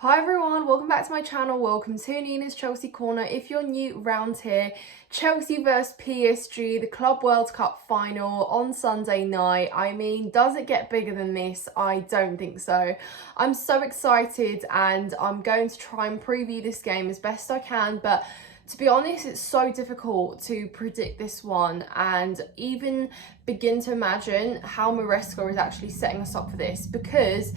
Hi everyone, welcome back to my channel. Welcome to Nina's Chelsea Corner. If you're new around here, Chelsea versus PSG, the Club World Cup final on Sunday night. I mean, does it get bigger than this? I don't think so. I'm so excited and I'm going to try and preview this game as best I can, but to be honest, it's so difficult to predict this one and even begin to imagine how Maresca is actually setting us up for this, because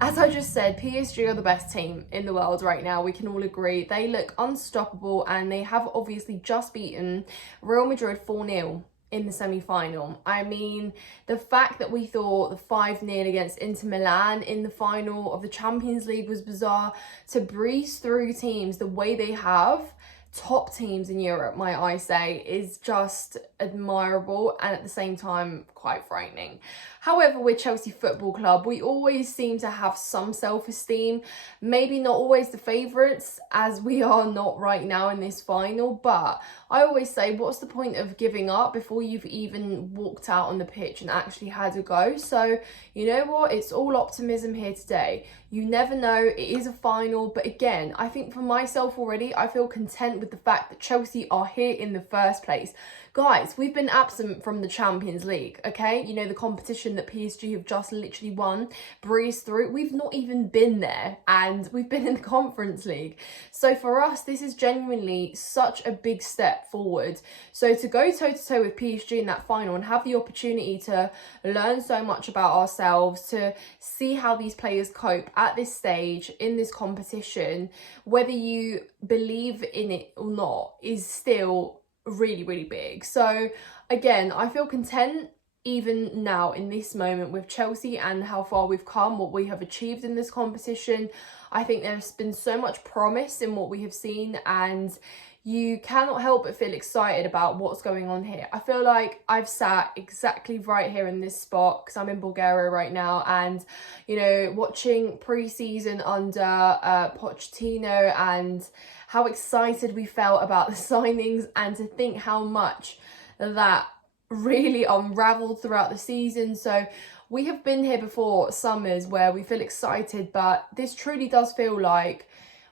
as I just said, PSG are the best team in the world right now. We can all agree. They look unstoppable and they have obviously just beaten Real Madrid 4-0 in the semi-final. I mean, the fact that we thought the 5-0 against Inter Milan in the final of the Champions League was bizarre. To breeze through teams the way they have, top teams in Europe, might I say, is just admirable and at the same time quite frightening. However, with Chelsea Football Club, we always seem to have some self-esteem, maybe not always the favourites as we are not right now in this final, but I always say, what's the point of giving up before you've even walked out on the pitch and actually had a go? So you know what, it's all optimism here today. You never know, it is a final, but again, I think for myself already, I feel content with the fact that Chelsea are here in the first place. Guys, we've been absent from the Champions League, okay? You know, the competition that PSG have just literally won, breezed through. We've not even been there, and we've been in the Conference League. So for us, this is genuinely such a big step forward. So to go toe-to-toe with PSG in that final and have the opportunity to learn so much about ourselves, to see how these players cope at this stage in this competition, whether you believe in it or not, is still really big. So again, I feel content even now in this moment with Chelsea and how far we've come, what we have achieved in this competition. I think there's been so much promise in what we have seen, and you cannot help but feel excited about what's going on here. I feel like I've sat exactly right here in this spot because I'm in Bulgaria right now, and you know, watching pre-season under Pochettino and how excited we felt about the signings, and to think how much that really unraveled throughout the season. So we have been here before summers where we feel excited, but this truly does feel like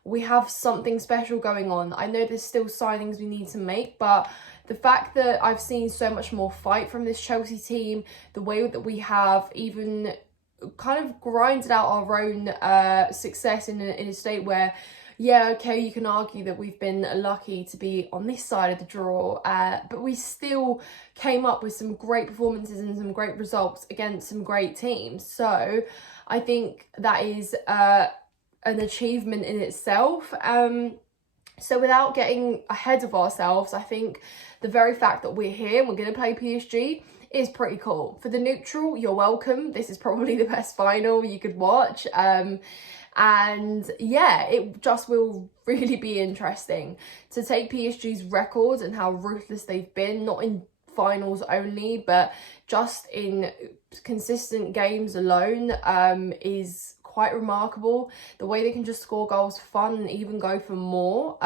we have something special going on. I know there's still signings we need to make, but the fact that I've seen so much more fight from this Chelsea team, the way that we have even kind of grinded out our own success in a state where, yeah, okay, you can argue that we've been lucky to be on this side of the draw, but we still came up with some great performances and some great results against some great teams. So I think that is an achievement in itself. So without getting ahead of ourselves, I think the very fact that we're here and we're going to play PSG is pretty cool. For the neutral, you're welcome. This is probably the best final you could watch. And yeah, it just will really be interesting to take PSG's record and how ruthless they've been, not in finals only, but just in consistent games alone, is quite remarkable. The way they can just score goals for fun and even go for more.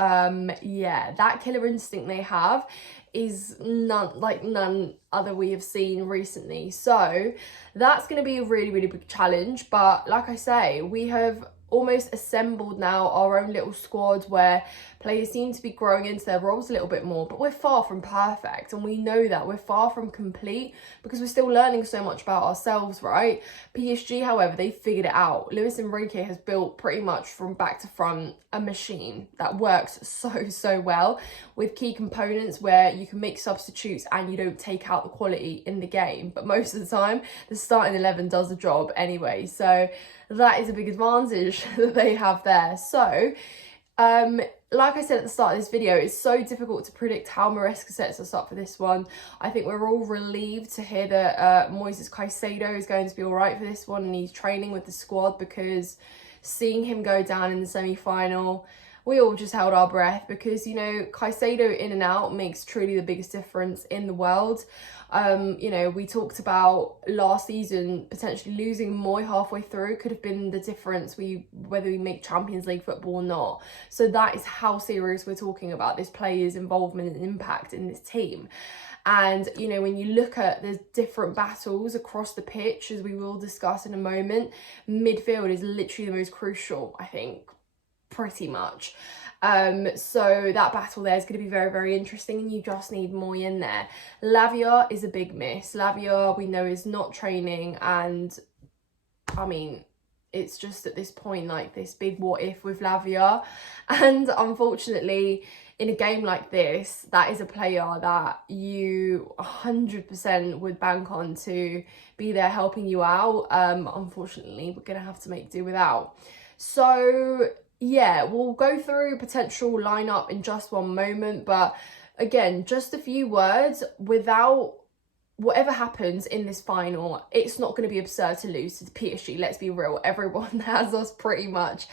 Yeah, that killer instinct they have is none other we have seen recently. So that's going to be a really big challenge. But like I say, we have almost assembled now our own little squad where players seem to be growing into their roles a little bit more, but we're far from perfect, and we know that we're far from complete because we're still learning so much about ourselves, right? PSG, however, they figured it out. Luis Enrique has built pretty much from back to front a machine that works so well with key components where you can make substitutes and you don't take out the quality in the game, but most of the time the starting 11 does the job anyway. So that is a big advantage that they have there. So like I said at the start of this video, it's so difficult to predict how Maresca sets us up for this one. I think we're all relieved to hear that Moises Caicedo is going to be all right for this one and he's training with the squad, because seeing him go down in the semi-final, we all just held our breath, because, you know, Caicedo in and out makes truly the biggest difference in the world. You know, we talked about last season potentially losing Moy halfway through could have been the difference whether we make Champions League football or not. So that is how serious we're talking about this player's involvement and impact in this team. And, you know, when you look at the different battles across the pitch, as we will discuss in a moment, midfield is literally the most crucial, I think, pretty much. So that battle there is going to be very, very interesting, and you just need Moy in there. Lavia is a big miss. Lavia, we know, is not training, and I mean, it's just at this point like this big what if with Lavia. And unfortunately, in a game like this, that is a player that you 100% would bank on to be there helping you out. Unfortunately, we're going to have to make do without. So yeah, we'll go through potential lineup in just one moment, but again, just a few words. Without whatever happens in this final, it's not going to be absurd to lose to PSG. Let's be real, everyone has us pretty much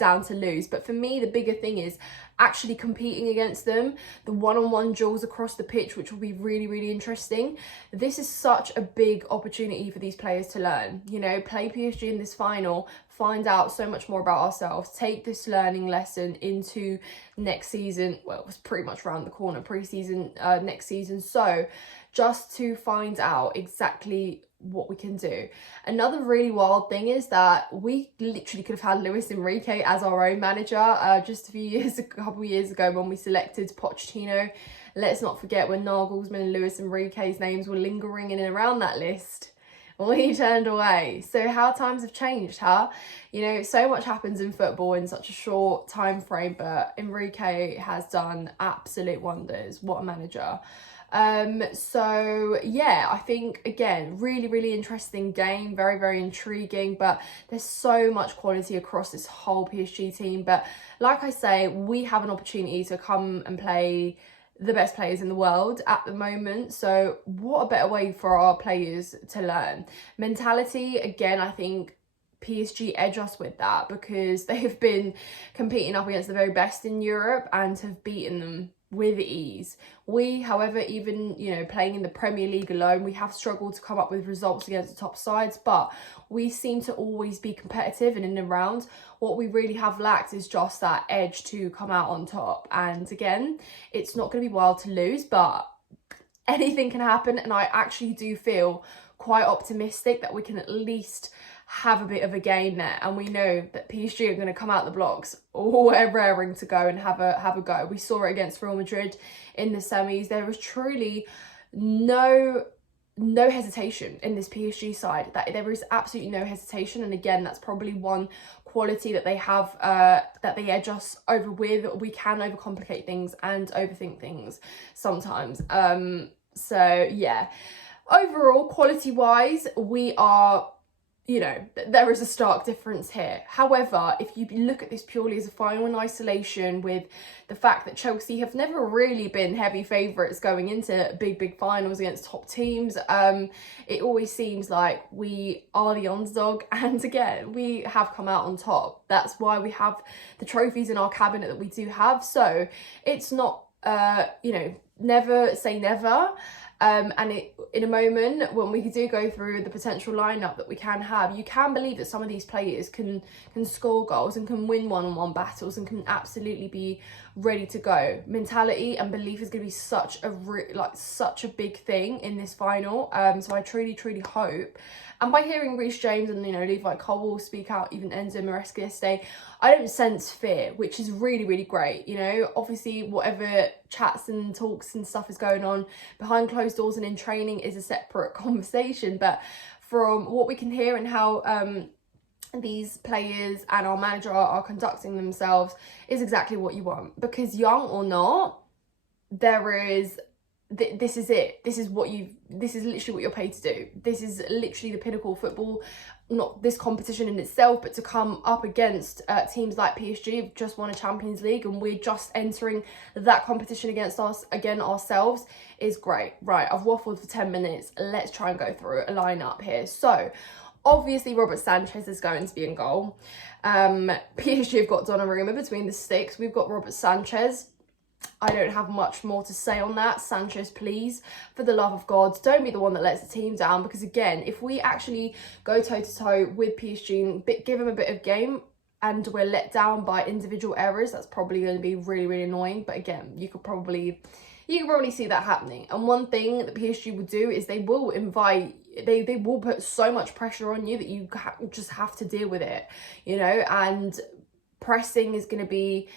down to lose. But for me, the bigger thing is actually competing against them, the one-on-one duels across the pitch, which will be really, really interesting. This is such a big opportunity for these players to learn, you know, play PSG in this final, find out so much more about ourselves, take this learning lesson into next season. Well, it was pretty much around the corner, pre-season, next season. So just to find out exactly what we can do. Another really wild thing is that we literally could have had Luis Enrique as our own manager just a couple of years ago when we selected Pochettino. Let's not forget when Nagelsmann and Luis Enrique's names were lingering in and around that list. We turned away. So how times have changed, huh? You know, so much happens in football in such a short time frame, but Enrique has done absolute wonders. What a manager. So yeah, I think again, really, really interesting game, very, very intriguing, but there's so much quality across this whole PSG team. But like I say, we have an opportunity to come and play the best players in the world at the moment. So what a better way for our players to learn. Mentality, again, I think PSG edge us with that because they have been competing up against the very best in Europe and have beaten them with ease. We, however, even, you know, playing in the Premier League alone, we have struggled to come up with results against the top sides, but we seem to always be competitive and in and around. What we really have lacked is just that edge to come out on top. And again, it's not going to be wild to lose, but anything can happen. And I actually do feel quite optimistic that we can at least have a bit of a game there, and we know that PSG are going to come out the blocks all raring to go and have a go. We saw it against Real Madrid in the semis. There was truly no hesitation in this PSG side. That there is absolutely no hesitation, and again, that's probably one quality that they have that they edge us over with. We can overcomplicate things and overthink things sometimes. So yeah, overall, quality wise, we are, you know, there is a stark difference here. However, if you look at this purely as a final in isolation, with the fact that Chelsea have never really been heavy favourites going into big finals against top teams, it always seems like we are the underdog, and again, we have come out on top. That's why we have the trophies in our cabinet that we do have. So it's not, you know, never say never. And in a moment when we do go through the potential lineup that we can have, you can believe that some of these players can score goals and can win one-on-one battles and can absolutely be ready to go. Mentality and belief is going to be such a big thing in this final. So I truly, truly hope. And by hearing Reece James and, you know, Levi Cole speak out, even Enzo Maresca yesterday, I don't sense fear, which is really, really great. You know, obviously whatever chats and talks and stuff is going on behind closed doors and in training is a separate conversation. But from what we can hear and how these players and our manager are conducting themselves is exactly what you want. Because young or not, there is... This is it. This is literally what you're paid to do. This is literally the pinnacle of football, not this competition in itself, but to come up against teams like PSG who've just won a Champions League, and we're just entering that competition against us again ourselves is great. Right, I've waffled for 10 minutes. Let's try and go through a lineup here. So obviously Robert Sanchez is going to be in goal. PSG have got Donnarumma between the sticks. We've got Robert Sanchez. I don't have much more to say on that. Sanchez, please, for the love of God, don't be the one that lets the team down. Because again, if we actually go toe-to-toe with PSG and give them a bit of game and we're let down by individual errors, that's probably going to be really, really annoying. But again, you could probably you can probably see that happening. And one thing that PSG will do is they will put so much pressure on you that you just have to deal with it, you know, and pressing is going to be,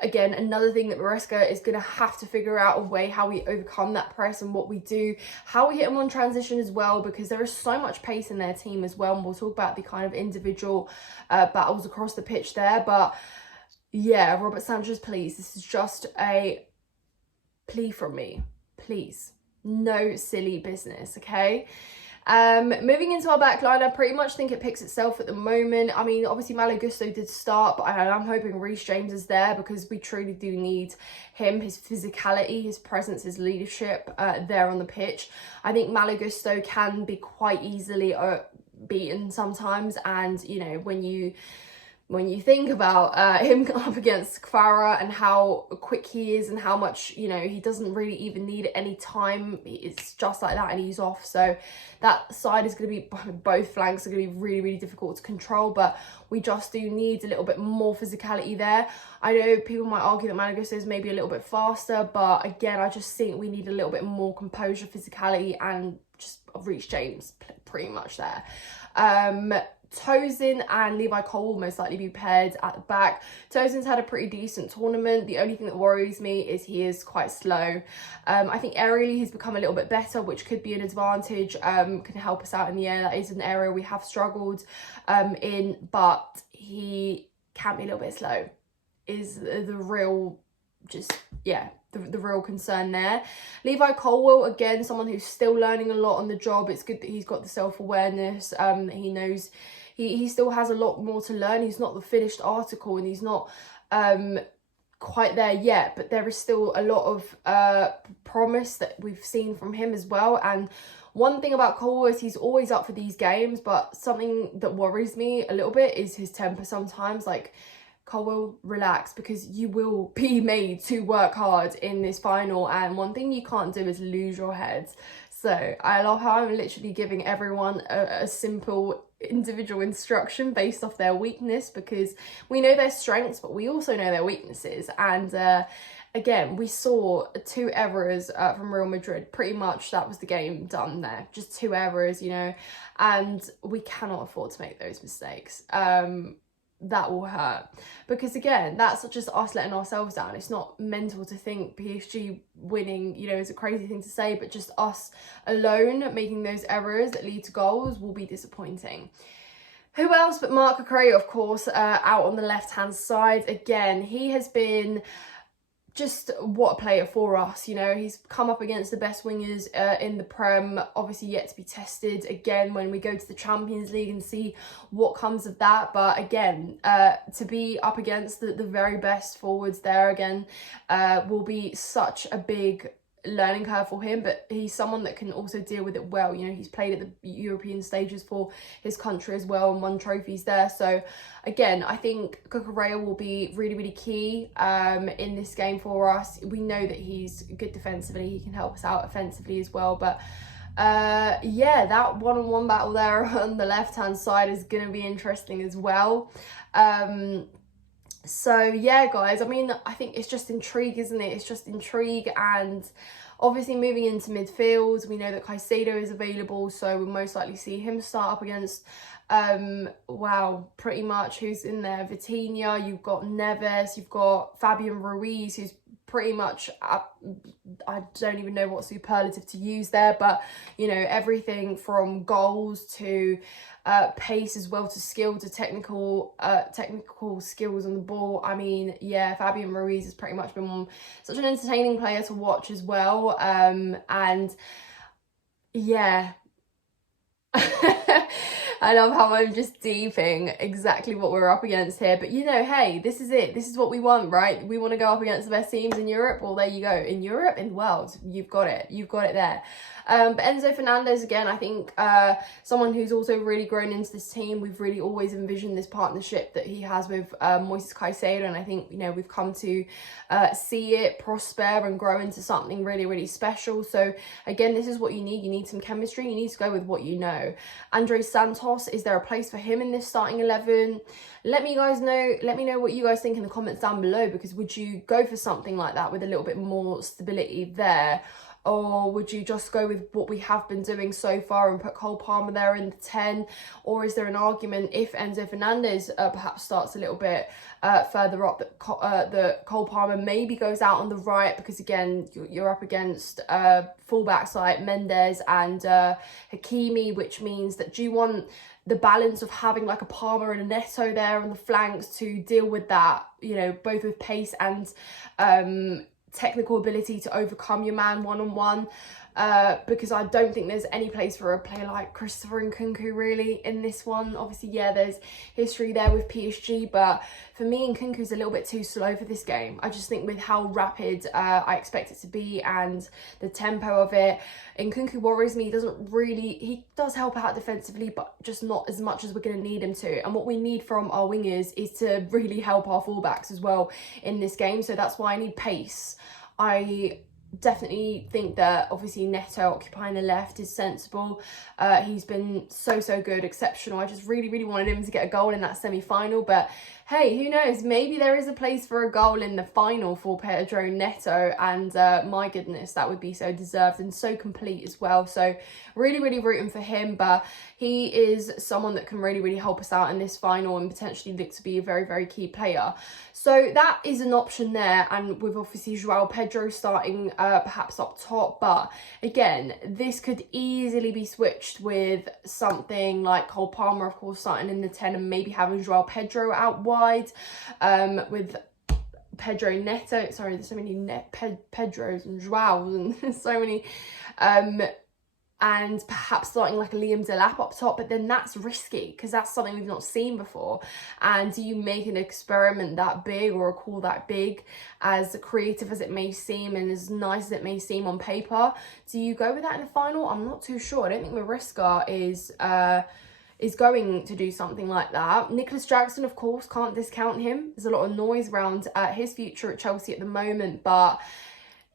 again, another thing that Maresca is going to have to figure out a way how we overcome that press and what we do, how we hit them on transition as well, because there is so much pace in their team as well. And we'll talk about the kind of individual battles across the pitch there. But yeah, Robert Sanchez, please, this is just a plea from me. Please, no silly business, okay? Moving into our back line, I pretty much think it picks itself at the moment. I mean, obviously Malo Gusto did start, but I'm hoping Reece James is there because we truly do need him, his physicality, his presence, his leadership there on the pitch. I think Malo Gusto can be quite easily beaten sometimes, and you know, when you think about him up against Kvara and how quick he is and how much, you know, he doesn't really even need any time. It's just like that and he's off. So that side is going to be, both flanks are going to be really, really difficult to control. But we just do need a little bit more physicality there. I know people might argue that Malo Gusto is maybe a little bit faster. But again, I just think we need a little bit more composure, physicality, and just Reece James pretty much there. Tosin and Levi Cole will most likely be paired at the back. Tosin's had a pretty decent tournament. The only thing that worries me is he is quite slow. I think aerially he's become a little bit better, which could be an advantage, can help us out in the air. That is an area we have struggled in, but he can be a little bit slow, is the real, the real concern there. Levi Colwell, again, someone who's still learning a lot on the job. It's good that he's got the self-awareness. He knows he still has a lot more to learn. He's not the finished article and he's not quite there yet, but there is still a lot of promise that we've seen from him as well. And one thing about Colwell is he's always up for these games, but something that worries me a little bit is his temper sometimes. Like, Colwell, relax, because you will be made to work hard in this final, and one thing you can't do is lose your head. So I love how I'm literally giving everyone a simple individual instruction based off their weakness, because we know their strengths but we also know their weaknesses. And again, we saw 2 errors from Real Madrid. Pretty much that was the game done there. Just 2 errors, you know, and we cannot afford to make those mistakes. That will hurt, because again, that's just us letting ourselves down. It's not mental to think PSG winning, you know, is a crazy thing to say, but just us alone making those errors that lead to goals will be disappointing. Who else but Marc Cucurella, of course, out on the left-hand side. Again, he has been just what a player for us. You know, he's come up against the best wingers in the Prem, obviously yet to be tested again when we go to the Champions League and see what comes of that. But again, to be up against the very best forwards there again will be such a big learning curve for him, but he's someone that can also deal with it well. You know, he's played at the European stages for his country as well and won trophies there. So again, I think Cucurella will be really, really key in this game for us. We know that he's good defensively. He can help us out offensively as well. But yeah, that one-on-one battle there on the left-hand side is going to be interesting as well. So yeah, guys, I mean, I think it's just intrigue, isn't it? It's just intrigue. And obviously moving into midfield, we know that Caicedo is available, so we'll most likely see him start up against wow, pretty much who's in there. Vitinha, you've got Neves, you've got Fabian Ruiz, who's pretty much I don't even know what superlative to use there, but you know, everything from goals to pace as well, to skill, to technical skills on the ball. I mean, yeah, Fabian Ruiz has pretty much been such an entertaining player to watch as well. And yeah, I love how I'm just deeping exactly what we're up against here. But you know, hey, this is it. This is what we want, right? We want to go up against the best teams in Europe. Well, there you go. In Europe, in the world, you've got it. You've got it there. But Enzo Fernandez, again, I think someone who's also really grown into this team. We've really always envisioned this partnership that he has with Moises Caicedo, and I think, you know, we've come to see it prosper and grow into something really, really special. So again, this is what you need. You need some chemistry. You need to go with what you know. Andres Santos, Santos, is there a place for him in this starting 11? Let me know what you guys think in the comments down below, because would you go for something like that with a little bit more stability there? Or would you just go with what we have been doing so far and put Cole Palmer there in the 10? Or is there an argument if Enzo Fernandez perhaps starts a little bit further up, that Cole Palmer maybe goes out on the right? Because again, you're up against fullbacks like Mendes and Hakimi, which means that do you want the balance of having like a Palmer and a Neto there on the flanks to deal with that, you know, both with pace and technical ability to overcome your man one-on-one, because I don't think there's any place for a player like Christopher Nkunku really in this one. Obviously, yeah, there's history there with PSG, but for me, Nkunku's a little bit too slow for this game. I just think with how rapid I expect it to be and the tempo of it, Nkunku worries me. He does help out defensively, but just not as much as we're going to need him to. And what we need from our wingers is to really help our fullbacks as well in this game. So that's why I need pace. I definitely think that obviously Neto occupying the left is sensible. He's been so good, exceptional. I just really wanted him to get a goal in that semi-final, but hey, who knows, maybe there is a place for a goal in the final for Pedro Neto, and my goodness, that would be so deserved and so complete as well. So really rooting for him, but he is someone that can really help us out in this final and potentially look to be a very key player. So that is an option there, and with obviously Joao Pedro starting perhaps up top, but again, this could easily be switched with something like Cole Palmer, of course, starting in the 10 and maybe having Joao Pedro out wide, with Pedro Neto. Sorry, there's so many Pedros and Joaos and so many, and perhaps starting like a Liam Delap up top, but then that's risky because that's something we've not seen before. And do you make an experiment that big, or a call that big, as creative as it may seem and as nice as it may seem on paper? Do you go with that in the final? I'm not too sure. I don't think Mariska is going to do something like that. Nicholas Jackson, of course, can't discount him. There's a lot of noise around his future at Chelsea at the moment, but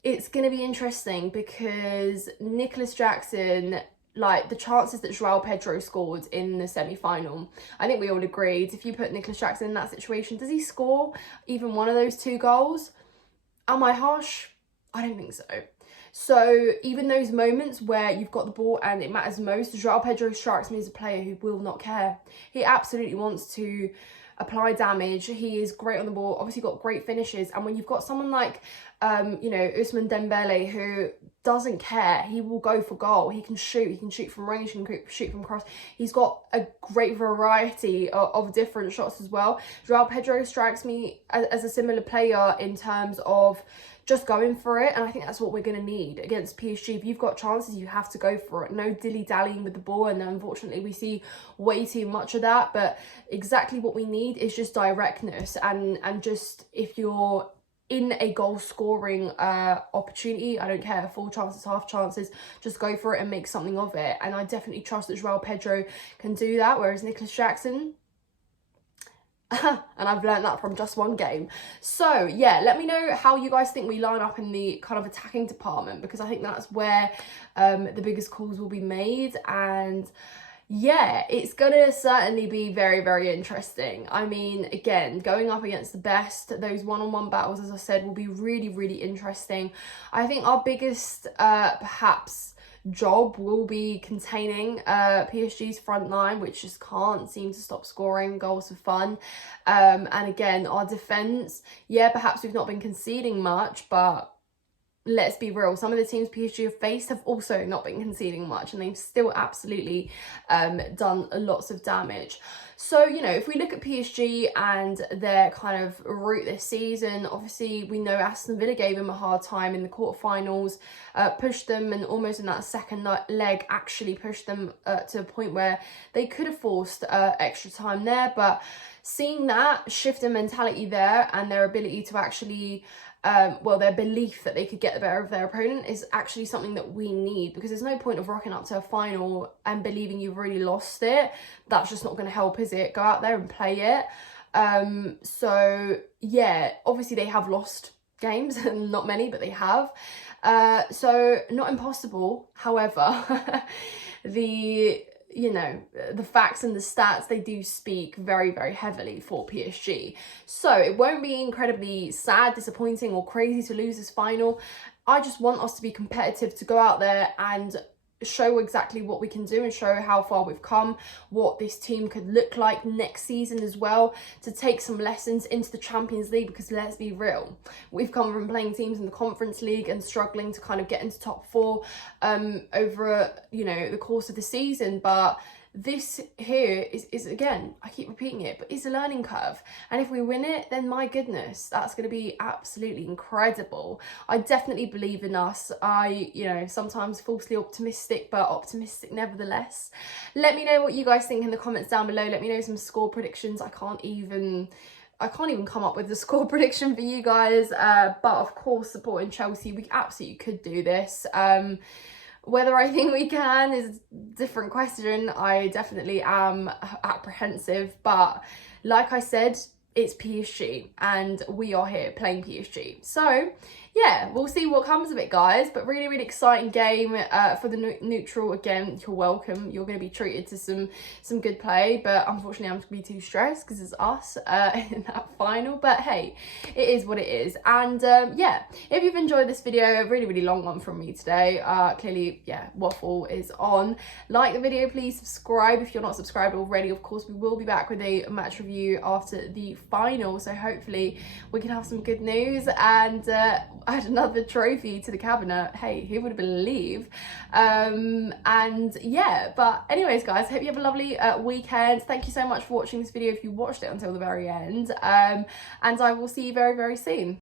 it's going to be interesting because Nicholas Jackson, like the chances that Joao Pedro scored in the semi-final, I think we all agreed, if you put Nicholas Jackson in that situation, does he score even one of those 2 goals? Am I harsh? I don't think so. So even those moments where you've got the ball and it matters most, Joao Pedro strikes me as a player who will not care. He absolutely wants to apply damage. He is great on the ball, obviously got great finishes. And when you've got someone like, you know, Ousmane Dembele, who doesn't care, he will go for goal. He can shoot from range, he can shoot from cross. He's got a great variety of different shots as well. Joao Pedro strikes me as a similar player in terms of just going for it, and I think that's what we're going to need against PSG. If you've got chances, you have to go for it. No dilly-dallying with the ball, and unfortunately we see way too much of that. But exactly what we need is just directness, and just if you're in a goal scoring opportunity, I don't care, full chances, half chances, just go for it and make something of it. And I definitely trust that Joao Pedro can do that, whereas Nicholas Jackson, and I've learned that from just one game. So yeah, let me know how you guys think we line up in the kind of attacking department, because I think that's where the biggest calls will be made. And yeah, it's gonna certainly be very interesting. I mean, again, going up against the best, those one-on-one battles, as I said, will be really interesting. I think our biggest perhaps job will be containing PSG's front line, which just can't seem to stop scoring goals for fun. And again, our defence, yeah, perhaps we've not been conceding much, but let's be real, some of the teams PSG have faced have also not been conceding much, and they've still absolutely done lots of damage. So, you know, if we look at PSG and their kind of route this season, obviously we know Aston Villa gave them a hard time in the quarterfinals, pushed them, and almost in that second leg actually pushed them to a point where they could have forced extra time there. But seeing that shift in mentality there and their ability to actually their belief that they could get the better of their opponent is actually something that we need, because there's no point of rocking up to a final and believing you've really lost it. That's just not going to help, is it? Go out there and play it. So yeah, obviously they have lost games, not many, but they have. So not impossible. However, the you know, the facts and the stats, they do speak very, very heavily for PSG. So it won't be incredibly sad, disappointing or crazy to lose this final. I just want us to be competitive, to go out there and show exactly what we can do and show how far we've come, what this team could look like next season as well, to take some lessons into the Champions League, because let's be real, we've come from playing teams in the Conference League and struggling to kind of get into top four over you know, the course of the season. But this here is again, I keep repeating it, but it's a learning curve, and if we win it, then my goodness, that's going to be absolutely incredible. I definitely believe in us. I, you know, sometimes falsely optimistic, but optimistic nevertheless. Let me know what you guys think in the comments down below. Let me know some score predictions. I can't even come up with a score prediction for you guys, but of course, supporting Chelsea, we absolutely could do this. Whether I think we can is a different question. I definitely am apprehensive, but like I said, it's PSG and we are here playing PSG. So yeah, we'll see what comes of it, guys. But really, really exciting game for the neutral. Again, you're welcome. You're going to be treated to some good play, but unfortunately, I'm going to be too stressed because it's us in that final. But hey, it is what it is. And yeah, if you've enjoyed this video, a really, really long one from me today. Clearly, yeah, waffle is on. Like the video, please subscribe if you're not subscribed already. Of course, we will be back with a match review after the final, so hopefully we can have some good news and add another trophy to the cabinet. Hey, who would believe? And yeah, but anyways, guys, hope you have a lovely weekend. Thank you so much for watching this video if you watched it until the very end, and I will see you very, very soon.